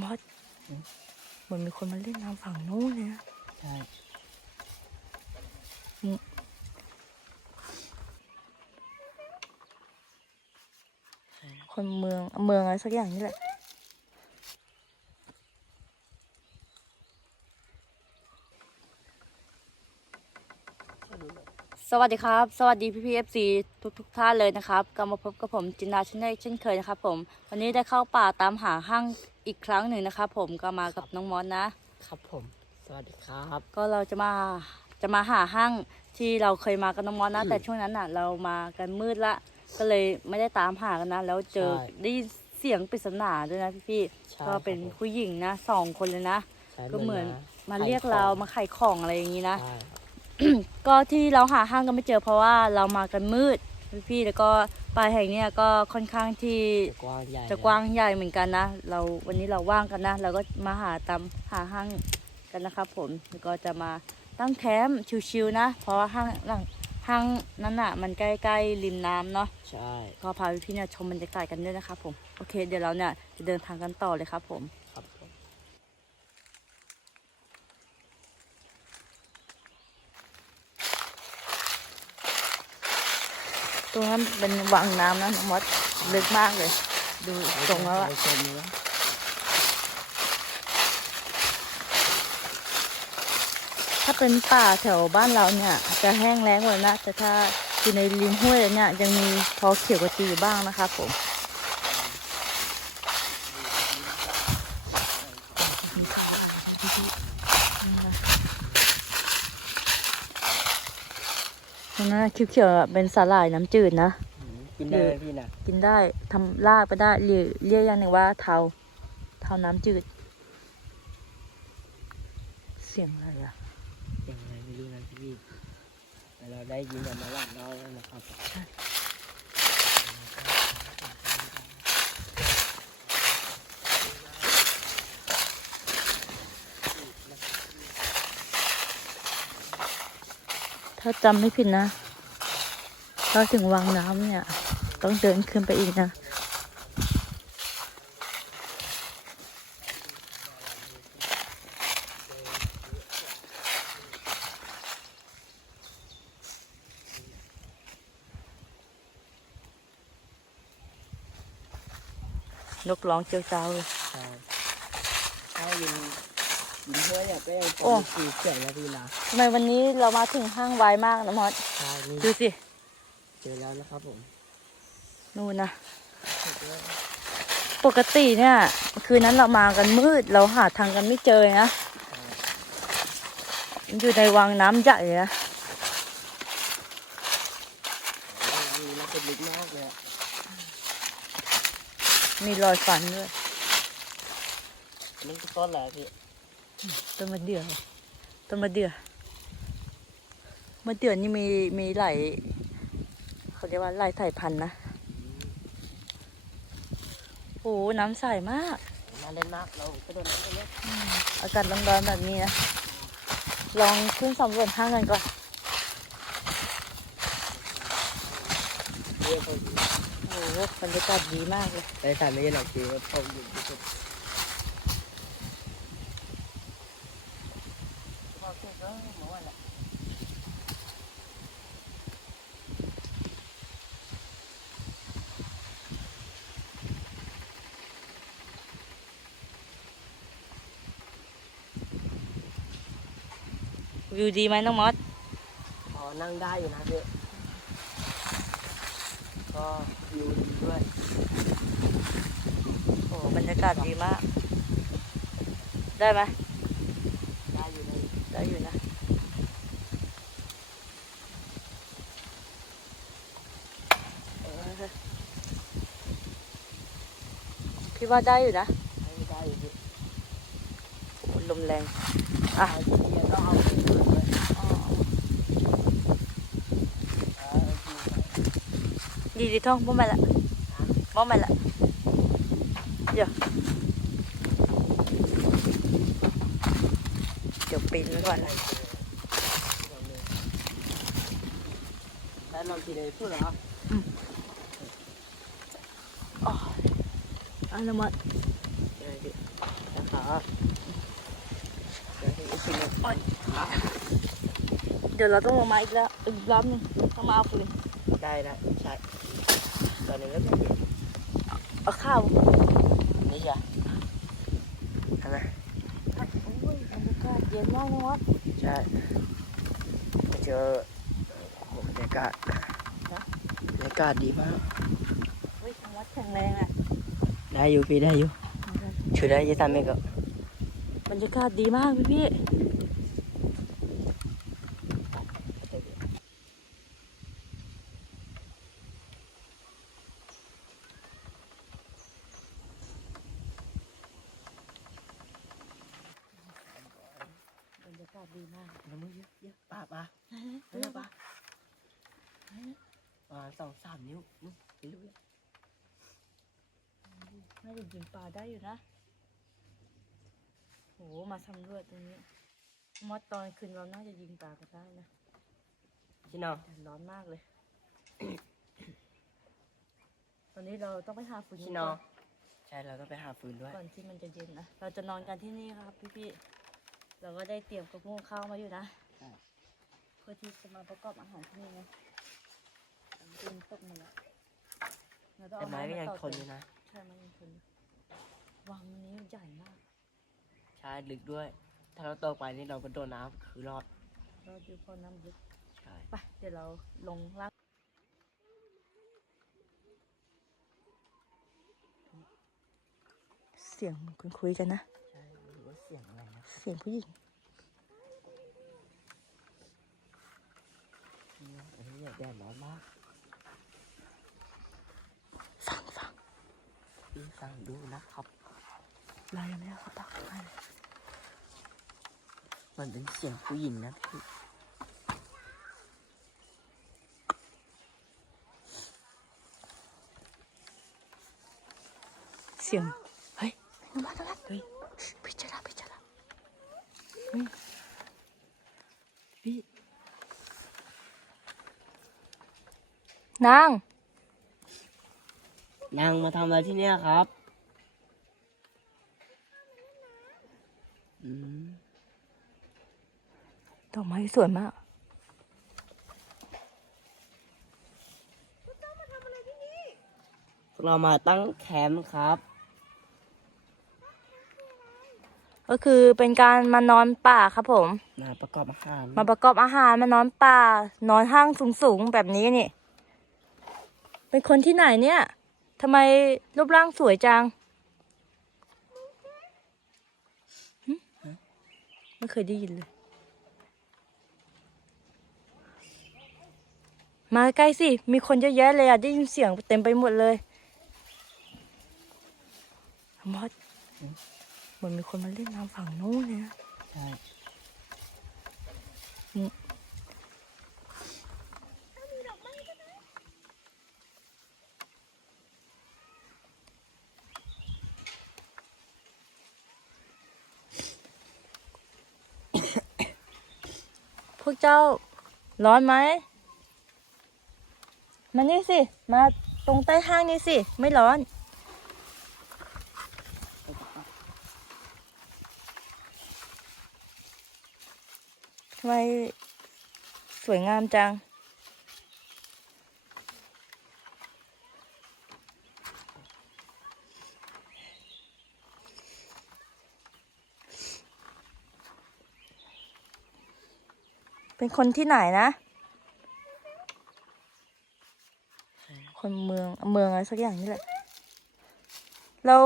มอสเหมือนมีคนมาเล่นน้ำฝั่งนู้นเลยนะใช่คนเมืองเมืองอะไรสักอย่างนี่แหละ สวัสดีครับ สวัสดีพี่พีเอฟซีทุกทุกๆท่านเลยนะครับกลับมาพบกับผมจินดาชนเนเช่นเคยนะครับ ผม วันนี้ได้เข้าป่าตามหาห้างอีกครั้งหนึ่งนะครับผมก็มากับน้องมอสนะ ครับผม สวัสดีครับ ก็เราจะมาจะมาหาห้างที่เราเคยมากับน้องมอสนะ แต่ช่วงนั้นน่ะ เรามากันมืดละ ก็เลยไม่ได้ตามหากันนะ แล้วเจอใช่ได้ยินเสียงปริศนาด้วยนะพี่ใช่ๆก็เป็นครับผม ผู้หญิงนะสองคนเลยนะ ใช่ก็เหมือนลยะมาเรียกเรามาขายของอะไรอย่างนี้นะ ใช่ครับ ก็ที่เราหาห้างกันไม่เจอเพราะว่าเรามากันมืดพี่ๆแล้วก็ป่าแห่งเนี้ยก็ค่อนข้างที่จะกว้างใหญ่จะกว้างใหญ่เหมือนกันนะ เราวันนี้เราว่างกันนะ เราก็มาหาตามหาห้างกันนะครับผมแล้วก็จะมาตั้งแคมป์ชิวๆนะ เพราะว่าห้างหลังห้างนั้นอะ มันใกล้ๆริมน้ำเนาะใช่ก็พาพี่ๆเนี่ยชมบรรยากาศกันด้วยนะครับผมโอเค เดี๋ยวเราเนี่ยจะเดินทางกันต่อเลยครับผม ครับผม ตรงนั้นเป็นวังน้ำนะน้องมดลึกมากเลย ดูตรงแล้วอะถ้าเป็นป่าแถวบ้านเราเนี่ย จะแห้งแล้งหมดนะ แต่ถ้าอยู่ในริมห้วยเนี่ยยังมีพอเขียวกระจีอยู่บ้างนะครับผม ตรงนั้นเขียวๆอะเป็นสาหร่ายน้ำจืดนะอืมกินได้ไหมพี่นะกินได้ทำลากไปได้เรียกเรียกอย่างหนึ่งว่าเทาเทาน้ำจืด เสียงอะไรอะยังไงไม่รู้นะพี่แต่เราได้ยินจากมาลาดเราแล้วนะครับถ้าจำไม่ผิดนะ ถ้าถึงวังน้ำเนี่ย ต้องเดินขึ้นไปอีกนะ นกร้องเจียวเจ้าเลยใช่ถ้ายินยินห้วยเนี่ยก็ยังจะโอ้ มีสีเขียวนะพี่นะทำไมวันนี้เรามาถึงห้างไวมากนะมอส ใช่นี่ดูสิ เจอแล้วนะครับผมนู่นนะ ปกติเนี่ย คืนนั้นเรามากันมืด เราหาทางกันไม่เจอนะ อยู่ในวังน้ำใหญ่เลยนะอันนี้น่าเป็นลึกมากเลยอะมีรอยฟันด้วยอันนี่คือต้นอะไรพี่ต้นมะเดื่อต้นมะเดื่อมะเดื่อนี่มีมีหลาย เขาเรียกว่าหลายสายพันธุ์นะโอ้โหน้ำใสมากน่าเล่นมากเราก็โดนน้ำไปเยอะอากาศร้อนๆแบบนี้นะ ลองขึ้นสำรวจห้างกันก่อนเยอะผมโอ้โหบรรยากาศดีมากเลยไปถ่ายไม่ได้หรอกคือว่าผมอยู่ที่สุดวิ วดีไหมน้องมอสพอนั่งได้อยู่นะพี่ก็วิวดีด้วยโอ้บรรยากาศดีมาก ได้ไหมได้อยู่เลยได้อยู่นะเออพี่ว่าได้อยู่นะได้ได้อยู่พี่โอ้ลมแรงอะ เอาที่เดียวก็เอาที่มาด้วย อ๋อ เอาที่มา ดีดีท่องบ่มาละบ่มาละเดี๋ยวเดี๋ยวปีนไว้ก่อนนะแล้วลองทีเลยพูดเหรออ๋ออะน้องมอสใช่พี่เดี๋ยวให้ฟินเลยโอ๊ยเดี๋ยวเราต้องลงมาอีกแล้วอีกรอบหนึงต้องมาเอาปืนได้นะใช่ตอนนี้ก็ไม่เย็นเอาข้าว อนี่จ้ะใช่ไหมโอ้ยบรรยากาศเย็นมากนะวัดใช่มาเจอบรรยากาศบรรยากาศดีมากเฮ้ยทางวัดแข็งแรงอะได้อยู่พี่ได้อยู่ช่วยได้จะทำเองก็บรรยากาศดีมากพี่พี่บรรยากาศดีมาก น้ำมือเยอะเยอะป่าป่า ไหน เฮ้ยๆป่าประมาสองสามนิ้วมึงไม่รู้วน่าจะยิงปลาได้อยู่นะโหมาสำรวจตรงนี้ มอดตอนคืนเราน่าจะยิงปลาก็ได้นะพี่น้องแต่ร้อนมากเลย ตอนนี้เราต้องไปหาฟืนพี่น้องใช่เราต้องไปหาฟืนด้วย ก่อนที่มันจะเย็นนะ เราจะนอนกันที่นี่ครับพี่ๆ เราก็ได้เตรียมกระพุ้งข้าวมาอยู่นะ เพื่อที่จะมาประกอบอาหารที่นี่นะดินตกหมาแล้วเราต้องแต่เอาไม้ก็ยังต่อทนอยู่นะ ใช่ไม้ยังทนอยู่วังนี้ใหญ่มากใช่ลึกด้วย ถ้าเราตกไปนี่เราก็โดนน้ำคือรอด เราดูพอน้ำลึกใช่ ไปเดี๋ยวเราลงล่างเสียงเหมือนคุณคุยกันนะ ใช่ไม่รู้ว่าเสียงอะไรนะ เสียงผู้หญิง พี่น้องอันนี้ แดดร้อนมากฟังฟังพี่ฟังดูนะครับเรายังไม่ได้เข้าปากให้เลยมันเป็นเสียงผู้หญิงนะพี่เสียง เฮ้ยน้ำมันน้ำมันเฮ้ยพิจารณาพิจารณา พี่ นาง นางมาทำอะไรที่เนี่ยครับอืมดอกไม้สวยมากพวกเรามาตั้งแคมป์ครับ ก็คือเป็นการมานอนป่าครับผม มาประกอบอาหาร มาประกอบอาหารมานอนป่า นอนห้างสูงๆแบบนี้นี่ เป็นคนที่ไหนเนี่ยทำไมรูปร่างสวยจัง ไม่เคยได้ยินเลย มาใกล้สิ มีคนเยอะแยะเลยอะได้ยินเสียงเต็มไปหมดเลยมอดเหมือนมีคนมาเล่นน้ำฝั่งนู้นเลยนะใช่ วกเจ้า ร้อนไหมมานี่สิ มาตรงใต้ห้างนี่สิ ไม่ร้อน ทำไมสวยงามจัง เป็นคนที่ไหนนะ คนเมืองเมืองอะไรสักอย่างนี่แหละ แล้ว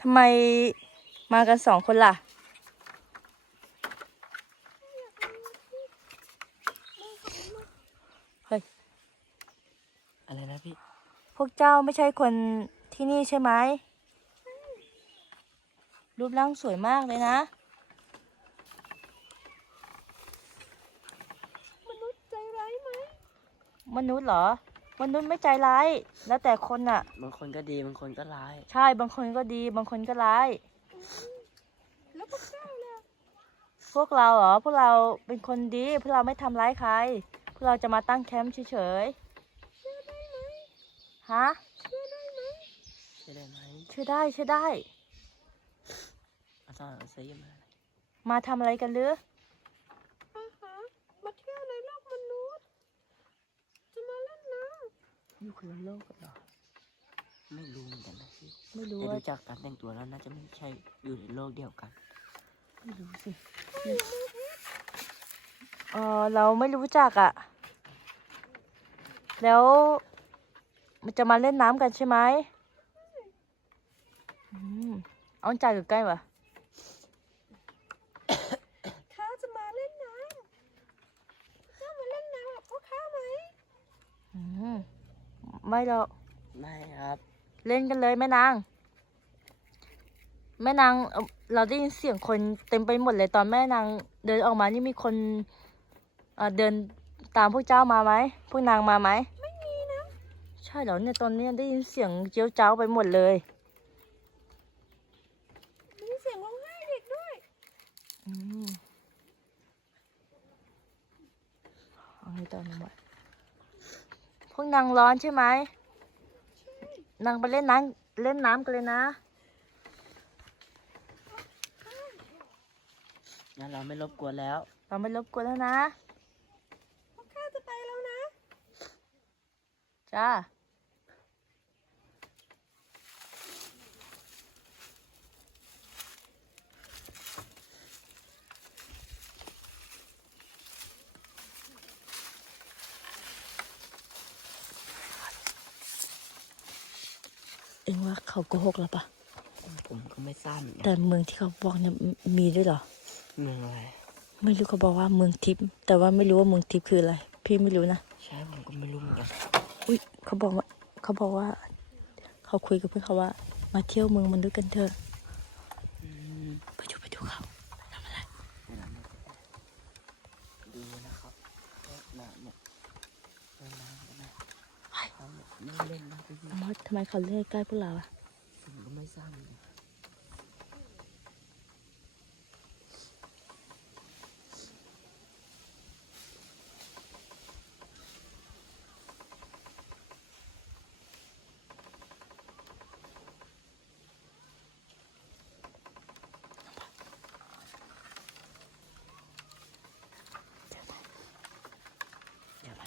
ทำไมมากันสองคนล่ะ เฮ้ย อะไรนะพี่ พวกเจ้าไม่ใช่คนที่นี่ใช่ไหมรูปร่างสวยมากเลยนะ มนุษย์ใจร้ายไหม มนุษย์เหรอ มนุษย์ไม่ใจร้าย แล้วแต่คนน่ะ บางคนก็ดีบางคนก็ร้าย ใช่บางคนก็ดี บางคนก็ร้าย แล้วพวกเจ้าล่ะพวกเราเหรอ พวกเราเป็นคนดี พวกเราไม่ทำร้ายใคร พวกเราจะมาตั้งแคมป์เฉยเชื่อได้ไหมๆ ฮะ เชื่อได้ไหมใช่ได้ไหมช่วยได้ช่วยได้ซ่อนเอาเสียมามาทำอะไรกันหรือ อาหารมาเที่ยวในโลกมนุษย์ จะมาเล่นน้ อยู่คนละโลกกันเหรอไม่รู้เหมือนกันนะพี่ไม่รู้แต่ว่าดูจากการแต่งตัวแล้วน่าจะไม่ใช่อยู่ในโลกเดียวกัน ไม่รู้สิเออเราไม่รู้จักอะ่ะ แล้ว มันจะมาเล่นน้ำกันใช่ไหมอืมเอาจ่ายอยู่ใกล้ปะำข้าจะมาเล่นน้ำข้ามาเล่นน้ำกับพวกข้าไหม อืม ไม่หรอกไม่ครับ เล่นกันเลยแม่นาง แม่นางเอ่อเราได้ยินเสียงคนเต็มไปหมดเลยตอนแม่นางเดินออกมานี่มีคนเอ่อเดินตามพวกเจ้ามาไหมพวกนางมาไหมไม่มีนะ ใช่เหรอเนี่ยตอนนี้ได้ยินเสียงเจียวจ้าวไปหมดเลย มีเสียงร้องไห้เด็กด้วย อืมเอาให้ตอนนี้หมด พวกนางร้อนใช่ไหมนางไปเล่นน้ำเล่นน้ำกันเลยนะงั้นเราไม่รบกวนแล้ว เราไม่รบกวนแล้วนะพวกข้าจะไปแล้วนะ จ้า อ็งว่าเขาโกหกแล้วปะผมก็ไม่ทราบเหมือนกันแต่เมืองที่เขาบอกเนี่ยมมีด้วยเหรอ เมืองอะไร ไม่รู้เขาบอกว่าเมืองทิพย์แต่ว่าไม่รู้ว่าเมืองทิพย์คืออะไร พี่ไม่รู้นะ ใช่ผมก็ไม่รู้เหมือนกัน อุ้ยเขาบอกว่าเขาบอกว่า เขาคุยกับเพื่อนเขาว่า มาเที่ยวเมืองมนุษย์กันเถอะ อืม ไปดูไปดูเขาทำอะไร ให้เราดูนะครับน้ำเนี่ยน้ำกันนะเขาเนี่ยไม่เล่นนะพี่ มดทำไม เขาเล่นใกล้พวกเราอะก็ไม่ทราบเหมือนกัน เจอไหม เดี๋ยวไป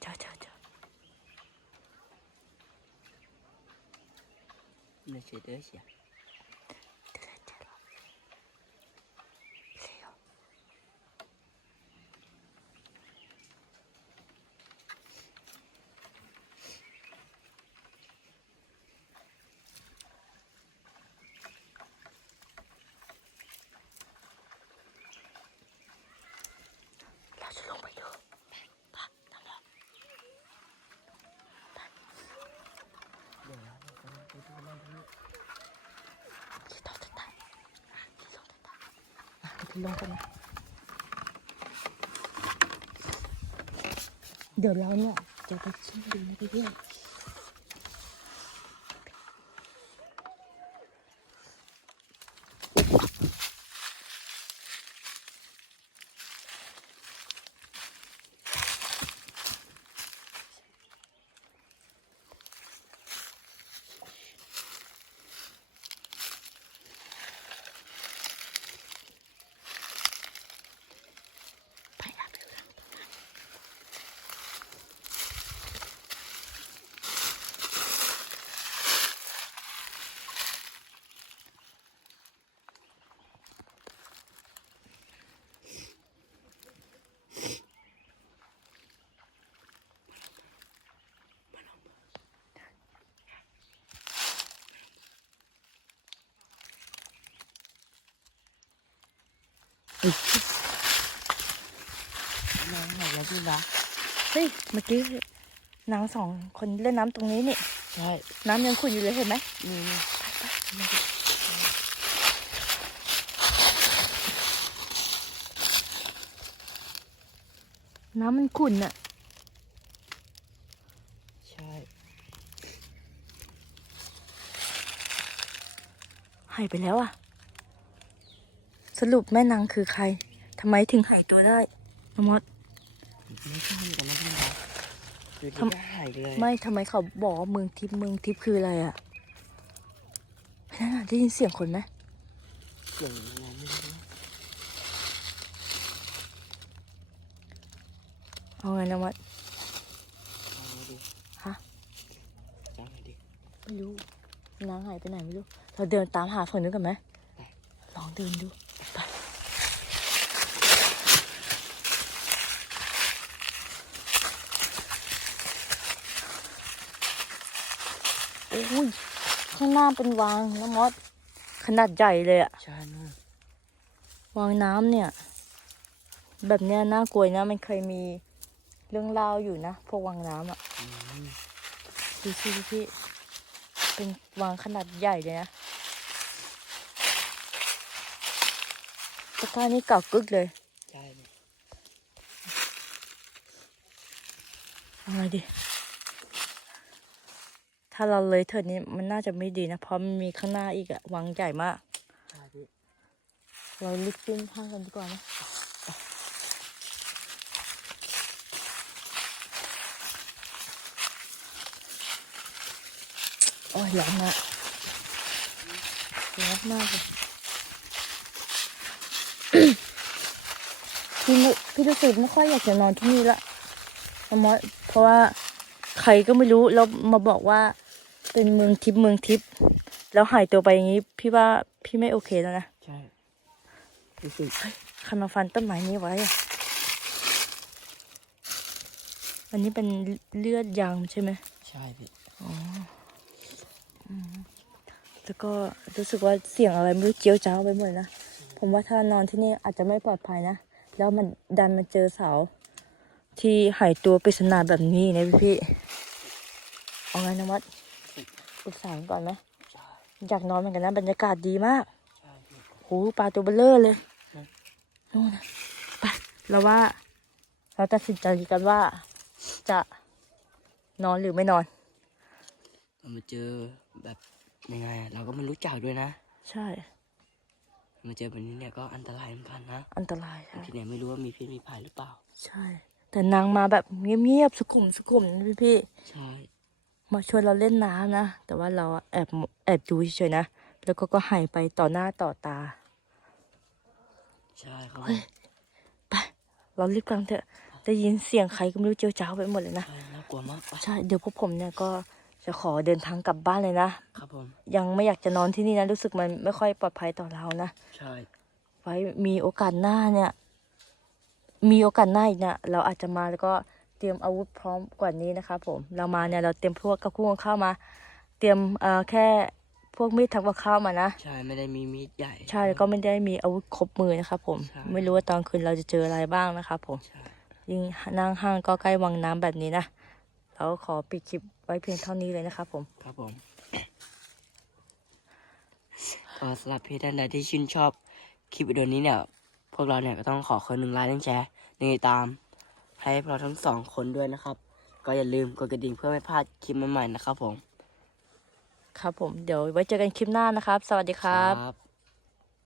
เจอเจอเจอ ไม่ใช่เด้อเสีย เจอแล้วเจอแล้วเร็วเราจะลงไปดูไปไปทำแล้ว เดี๋ยวเราจะไปดูนั่นนี่ ที่ต่อจะตายที่ลงจะตายอะที่ ลงไปนะเดี๋ยวเราเนี่ยจะไปชิมดูนะเพื่อน น้องไหนแล้วพี่นะเฮ้ย เมื่อกี้นางสองคนเล่นน้ำตรงนี้นี่ ใช่ น้ำยังขุ่นอยู่เลยเห็นไหมนี่นี่น้ำมันขุ่นอะใช่ หายไปแล้วอะ สรุปแม่นางคือใครทำไมถึงหายตัวได้น้องมดไม่ทราบเหมือนกันนะพี่น้องคือทำที่หายเลยไม่ทำไมเขาบอกว่าเมืองทิพย์เมืองทิพย์คืออะไรอะนั่นน่ะได้ยินเสียงคนไหมเสียงอะไรไม่รู้เอาไงนะมดเอาไงดีฮะเอาไงดีไม่รู้นางหายไปไหนไม่รู้เราเดินตามหาฝนนึกกันไหมไปลองเดินดูไปโอ้ยข้างหน้าเป็นวางน้ำมดขนาดใหญ่เลยอะใช่นู่นวางน้ำเนี่ย แบบเนี้ยน่ากลัวนะ มันเคยมีเรื่องเล่าอยู่นะพวกวางน้ำอะอืมดูสิดูพี่เป็นวางขนาดใหญ่เลยนะตะกร้านี่เก่ากึกเลยใช่เนี่ยเอาไงดี ถ้าเราเลยเถิดนี้มันน่าจะไม่ดีนะ เพราะมันมีข้างหน้าอีกอะวางใหญ่มาก ใช่พี่เราลุกขึ้นข้างกันดีกว่านะโอ้ยร้อนมากร้อนมากเลยพี่ไม่พี่รู้สึกไม่ค่อยอยากจะนอนที่นี่ละน้ำมอสเพราะว่าใครก็ไม่รู้แล้วมาบอกว่า เป็นเมืองทิพย์เมืองทิพย์แล้วหายตัวไปอย่างนี้ พี่ว่าพี่ไม่โอเคแล้วนะใช่รู้สึกใครมาฟันต้นไม้นี้ไว้อะอันนี้เป็นเลือดยางใช่ไหมใช่พี่แล้วก็รู้สึกว่าเสียงอะไรไม่รู้เจียวจ้าวไปหมดนะผมว่าถ้านอนที่นี่อาจจะไม่ปลอดภัยนะ แล้วมันดันมาเจอเสาที่หายตัวปริศนาแบบนี้นะพี่พี่ๆเอาไงนะวัด ปรึกษากันก่อนไหมใช่อยากนอนเหมือนกันนะบรรยากาศดีมากใช่พี่โหปลาตัวเบลเลอร์เลยอืมนู่นนะไปเราว่า เราตัดสินใจกันว่าจะนอนหรือไม่นอน เรามาเจอแบบยังไงอะเราก็ไม่รู้จักด้วยนะ ใช่ มาเจอแบบนี้เนี่ยก็อันตรายเหมือนกันนะ อันตรายใช่ที่ไหนไม่รู้ว่ามีพิษมีภัยหรือเปล่า ใช่ แต่นางมาแบบเงียบๆสุขุมสุขุมนะพี่พี่ ใช่ๆ มาชวนเราเล่นน้ำนะ แต่ว่าเราแอบแอบดูเฉยๆนะ แล้วก็ก็หายไปต่อหน้าต่อตา ใช่ครับเฮ้ยไป เรารีบกลับเถอะ ได้ยินเสียงใครก็ไม่รู้เจียวจ้าวไปหมดเลยนะใช่น่ากลัวมากไปใช่ เดี๋ยวพวกผมเนี่ยก็จะขอเดินทางกลับบ้านเลยนะ ครับผม ยังไม่อยากจะนอนที่นี่นะ รู้สึกมันไม่ค่อยปลอดภัยต่อเรานะ ใช่ ไว้มีโอกาสหน้าเนี่ย มีโอกาสหน้าอีกเนี่ยเราอาจจะมาแล้วก็ เตรียมอาวุธพร้อมกว่านี้นะครับผมเรามาเนี่ยเราเตรียมพวกกับพวกข้าวมา เตรียมเอ่อแค่พวกมีดทำกับข้าวมานะใช่ไม่ได้มีมีดใหญ่ใช่แล้วก็ไม่ได้มีอาวุธครบมือนะครับผมใช่ไม่รู้ว่าตอนคืนเราจะเจออะไรบ้างนะครับผมใช่ยิ่งนั่งห้างก็ใกล้วังน้ำแบบนี้นะเราขอปิดคลิปไว้เพียงเท่านี้เลยนะครับผมครับผมก็สำหรับพี่ท่านใดที่ชื่นชอบคลิปวิดีโอนี้เนี่ย พวกเราเนี่ยก็ต้องขอคนหนึ่งไลค์หนึ่งแชร์หนึ่งติดตาม ให้พวกเราทั้งสองคนด้วยนะครับ ก็อย่าลืมกดกระดิ่งเพื่อไม่พลาดคลิปใหม่ๆนะครับผม ครับผมเดี๋ยวไว้เจอกันคลิปหน้านะครับ สวัสดีครับครับ